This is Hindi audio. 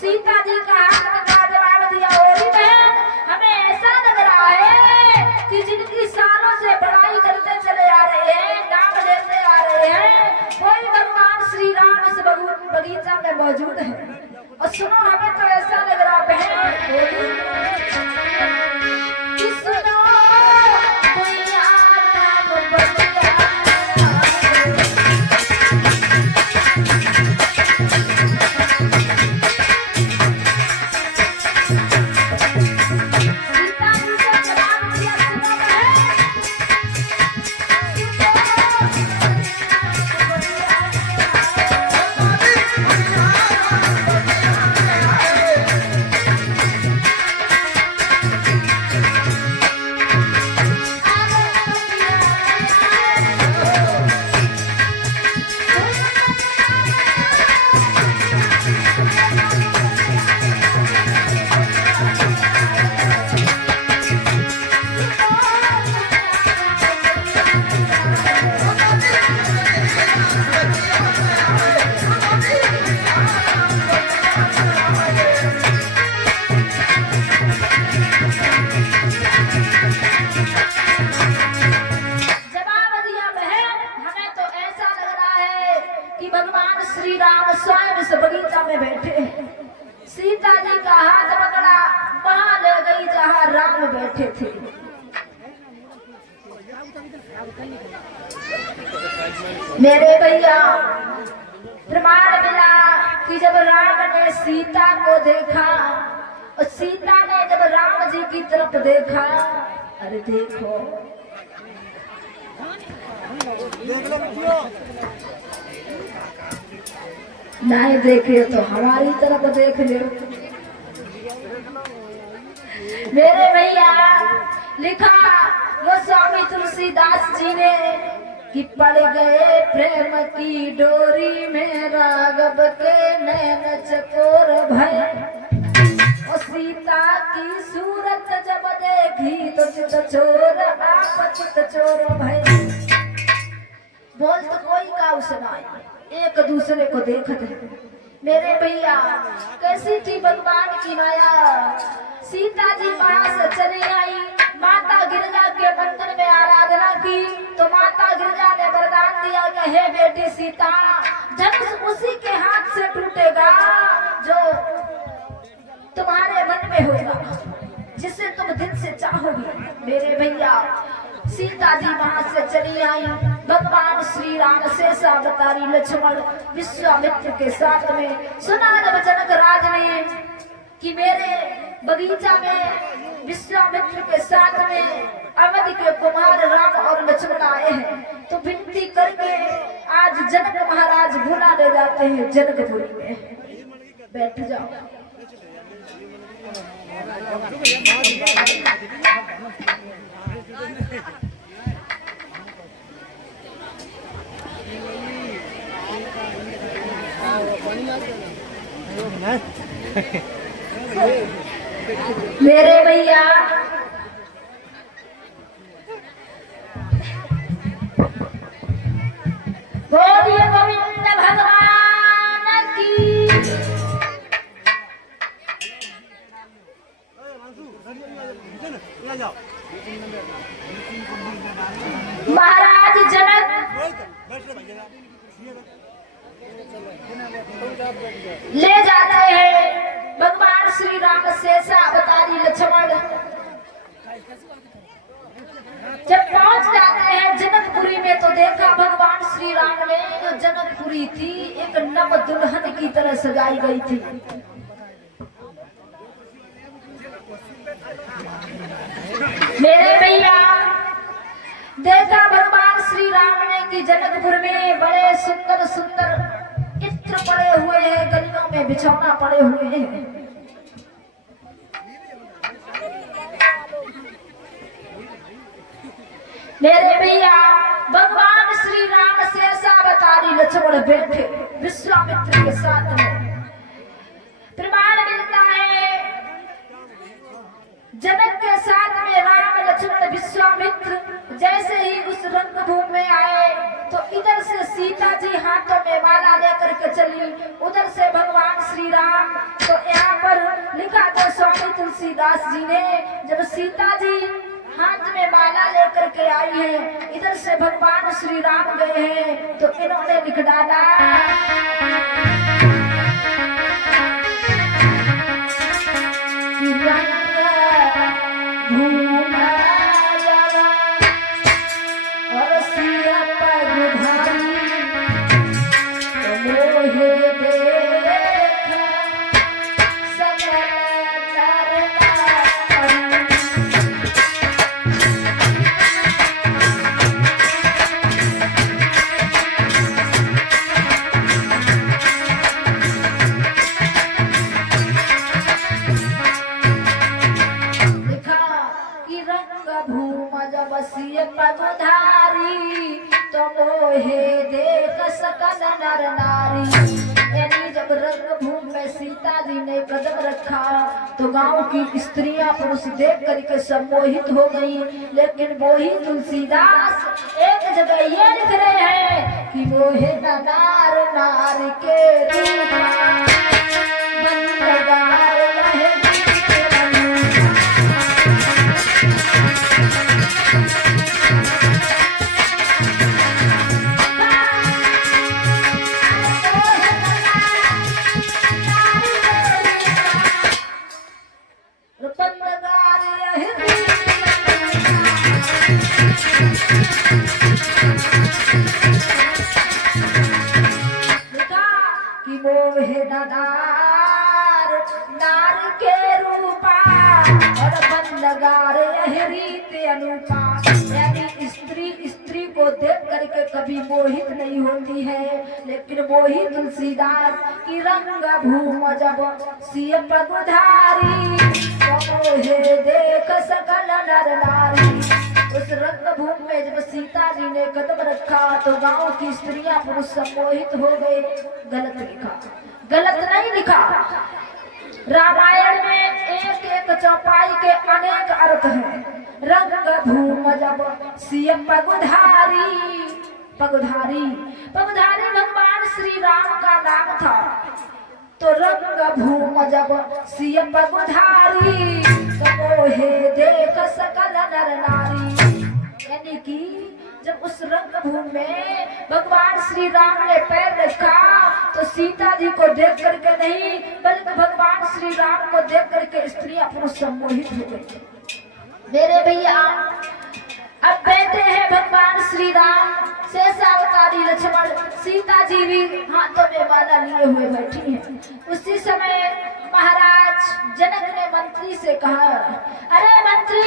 सीता जी का हाथ पकड़ा जवाब दिया, ओरी बहन हमें ऐसा लग रहा है कि जिनकी सालों से बड़ाई करते चले आ रहे हैं, नाम लेते आ रहे हैं, कोई भगवान श्री राम इस बगीचा में मौजूद है। और सुनो हमें तो ऐसा लग रहा बहन बगीचा में बैठे। सीता जी का हाथ पकड़ा, वहां ले गई जहां राम बैठे थे। मेरे भैया प्रमाण मिला कि जब राम ने सीता को देखा और सीता ने जब राम जी की तरफ देखा, अरे देखो नहीं देखे तो हमारी तरफ देख ले। मेरे भैया लिखा वो स्वामी तुलसीदास जी ने कि पड़ गए प्रेम की डोरी में राघव के नैन चकोर भय, और सीता की सूरत जब देखी तो चित चोर आप चित चोर भय। बोल तो कोई का सुनाई, एक दूसरे को देखते। मेरे भैया कैसी थी भगवान की माया। सीता जी वहां से चली आई, माता गिरजा के मंदिर में आराधना की तो माता गिरजा ने वरदान दिया कि हे बेटी सीता, धनुष उसी के हाथ से टूटेगा जो तुम्हारे मन में होगा, जिसे तुम दिल से चाहोगी। मेरे भैया सीता जी वहां से चली आई, भगवान श्री राम शेषावतारी लक्ष्मण विश्वामित्र के साथ में। सुना जब जनक राज ने कि मेरे बगीचा में विश्वामित्र के साथ में अवध के कुमार राम और लक्ष्मण आए हैं, तो विनती करके आज जनक महाराज बुला ले जाते हैं जनकपुरी में। बैठ जाओ। मेरे भैया बोलिए गोविंद भगवान की। महाराज जनक ले जाते हैं भगवान श्री राम शेषावतारी लक्ष्मण। जब पहुंच जाते हैं जनकपुरी में तो देखा भगवान श्री राम ने जो जनकपुरी थी एक नव दुल्हन की तरह सजाई गई थी। मेरे भैया देखा भगवान श्री राम ने कि जनकपुर में बड़े सुंदर सुंदर इत्र पड़े हुए हैं, गलियों में बिछौना पड़े हुए हैं। मेरे भैया भगवान श्री राम शेषावतारी लक्ष्मण बैठे विश्वामित्र के साथ में। प्रमाण मिलता है जनक के साथ में राम लक्ष्मण विश्वामित्र जैसे ही उस रंगभूमि में आए तो इधर से सीता जी हाथों में माला लेकर के चली, उधर से भगवान श्री राम तो तुलसीदास जी ने जब सीता जी हाथ में माला लेकर के आई है, इधर से भगवान श्री राम गए हैं, तो इन्होंने लिख डाला पगधारी तो मोहे देख सकल नर नारी। यानी जब रंगभूमि में सीता जी ने कदम रखा तो गांव की स्त्रियां पुरुष देख करके सम्मोहित हो गई, लेकिन वही तुलसीदास एक जगह ये लिख रहे हैं कि मोहे नार नार के रूप नार नार के रूपा और बंदगार यह रीत अनुपा। यानी स्त्री को देख करके कभी मोहित नहीं होती है, लेकिन वही तुलसीदास की रंग भूम जब सिय पगधारी मोहे देख सकल नर नारी। उस रंगभूमि में जब सीता जी ने कदम रखा तो गांव की स्त्रियां पुरुष सम्मोहित हो गए। गलत लिखा, गलत नहीं लिखा। रामायण में एक एक चौपाई के अनेक अर्थ हैं। रंगभूमि जब सिय पगधारी, पगधारी पगधारी भगवान श्री राम का नाम था। तो रंगभूमि जब सिय पगधारी तो मोहे देख सकल नर नारी। यानी कि जब उस रंगभूमि में भगवान श्री राम ने पैर रखा तो सीता जी को देख करके नहीं, बल्कि भगवान श्री राम को देख करके स्त्रियां पुरुष सम्मोहित हो गई। मेरे भैया, अब बैठे हैं भगवान श्री राम, शेषावतारी लक्ष्मण, सीता जी भी हाथों में माला लिए हुए बैठी हैं। उसी समय महाराज जनक ने मंत्री से कहा, अरे मंत्री,